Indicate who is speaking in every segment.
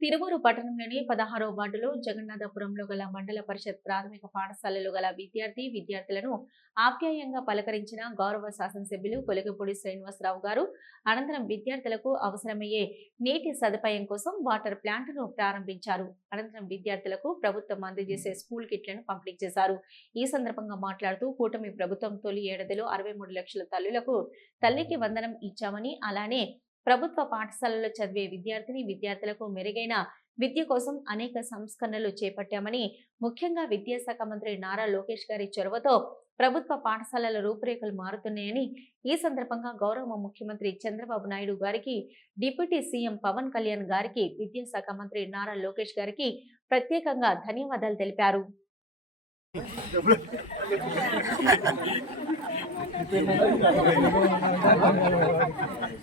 Speaker 1: తిరువూరు పట్టణంలోని పదహారో వార్డులో జగన్నాథపురంలో గల మండల పరిషత్ ప్రాథమిక పాఠశాలలో గల విద్యార్థి విద్యార్థులను ఆప్యాయంగా పలకరించిన గౌరవ శాసనసభ్యులు కొలగపూడి శ్రీనివాసరావు గారు అనంతరం విద్యార్థులకు అవసరమయ్యే నీటి సదుపాయం కోసం వాటర్ ప్లాంట్ను ప్రారంభించారు. అనంతరం విద్యార్థులకు ప్రభుత్వం అందజేసే స్కూల్ కిట్లను పంపిణీ చేశారు. ఈ సందర్భంగా మాట్లాడుతూ కూటమి ప్రభుత్వం తొలి ఏడాదిలో అరవై మూడు లక్షల తల్లులకు తల్లికి వందనం ఇచ్చామని అలానే ప్రభుత్వ పాఠశాలలో చదివే విద్యార్థిని విద్యార్థులకు మెరుగైన విద్య కోసం అనేక సంస్కరణలు చేపట్టామని ముఖ్యంగా విద్యాశాఖ మంత్రి నారా లోకేష్ గారి చొరవతో ప్రభుత్వ పాఠశాలల రూపురేఖలు మారుతున్నాయని ఈ సందర్భంగా గౌరవ ముఖ్యమంత్రి చంద్రబాబు నాయుడు గారికి డిప్యూటీ సీఎం పవన్ కళ్యాణ్ గారికి విద్యాశాఖ మంత్రి నారా లోకేష్ గారికి ప్రత్యేకంగా ధన్యవాదాలు తెలిపారు.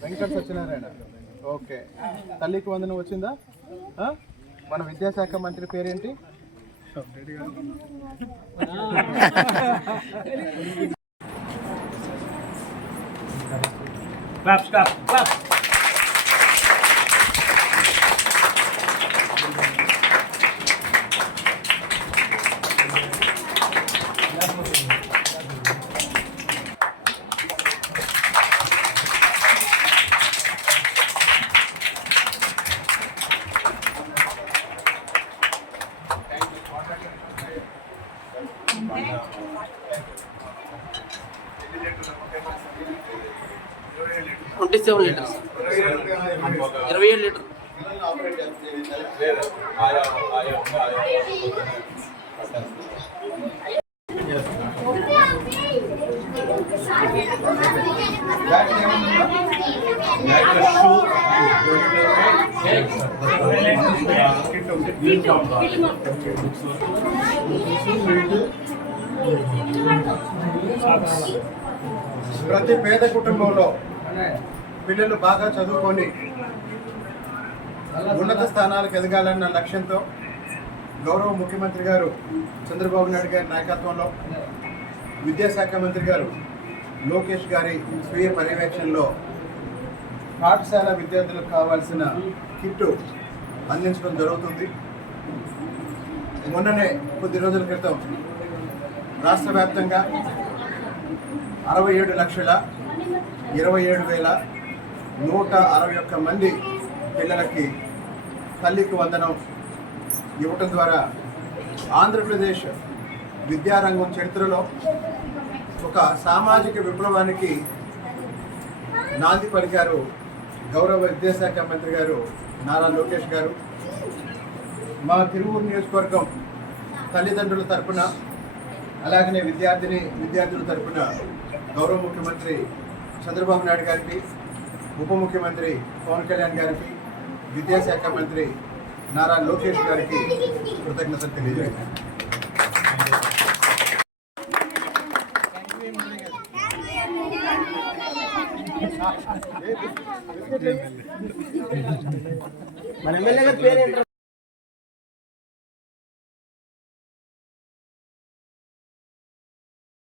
Speaker 2: వెంకట సత్యనారాయణ. ఓకే. తల్లికి వందనం వచ్చిందా? మన విద్యాశాఖ మంత్రి పేరేంటి?
Speaker 3: Clap, clap, clap.
Speaker 4: Twenty seven litres ఇరవై ఏడు లీటర్
Speaker 2: ప్రతి పేద కుటుంబంలో పిల్లలు బాగా చదువుకొని ఉన్నత స్థానాలకు ఎదగాలన్న లక్ష్యంతో గౌరవ ముఖ్యమంత్రి గారు చంద్రబాబు నాయుడు గారి నాయకత్వంలో విద్యాశాఖ మంత్రి గారు లోకేష్ గారి స్వీయ పర్యవేక్షణలో పాఠశాల విద్యార్థులకు కావాల్సిన కిట్టు అందించడం జరుగుతుంది. మొన్ననే కొద్ది రోజుల క్రితం రాష్ట్ర వ్యాప్తంగా అరవై ఏడు లక్షల ఇరవై ఏడు వేల నూట అరవై ఒక్క మంది పిల్లలకి తల్లికి వందనం ఇవ్వటం ద్వారా ఆంధ్రప్రదేశ్ విద్యారంగం చరిత్రలో ఒక సామాజిక విప్లవానికి నాంది పలికారు గౌరవ విద్యాశాఖ మంత్రి గారు నారా లోకేష్ గారు. మా తిరువూరు నియోజకవర్గం తల్లిదండ్రుల తరపున అలాగనే విద్యార్థిని విద్యార్థుల తరఫున గౌరవ ముఖ్యమంత్రి చంద్రబాబు నాయుడు గారికి ఉప ముఖ్యమంత్రి పవన్ కళ్యాణ్ గారికి విద్యాశాఖ మంత్రి నారా లోకేష్ గారికి కృతజ్ఞతలు తెలియజేస్తాను.
Speaker 4: మన ఎమ్మెల్యే గారి పేరు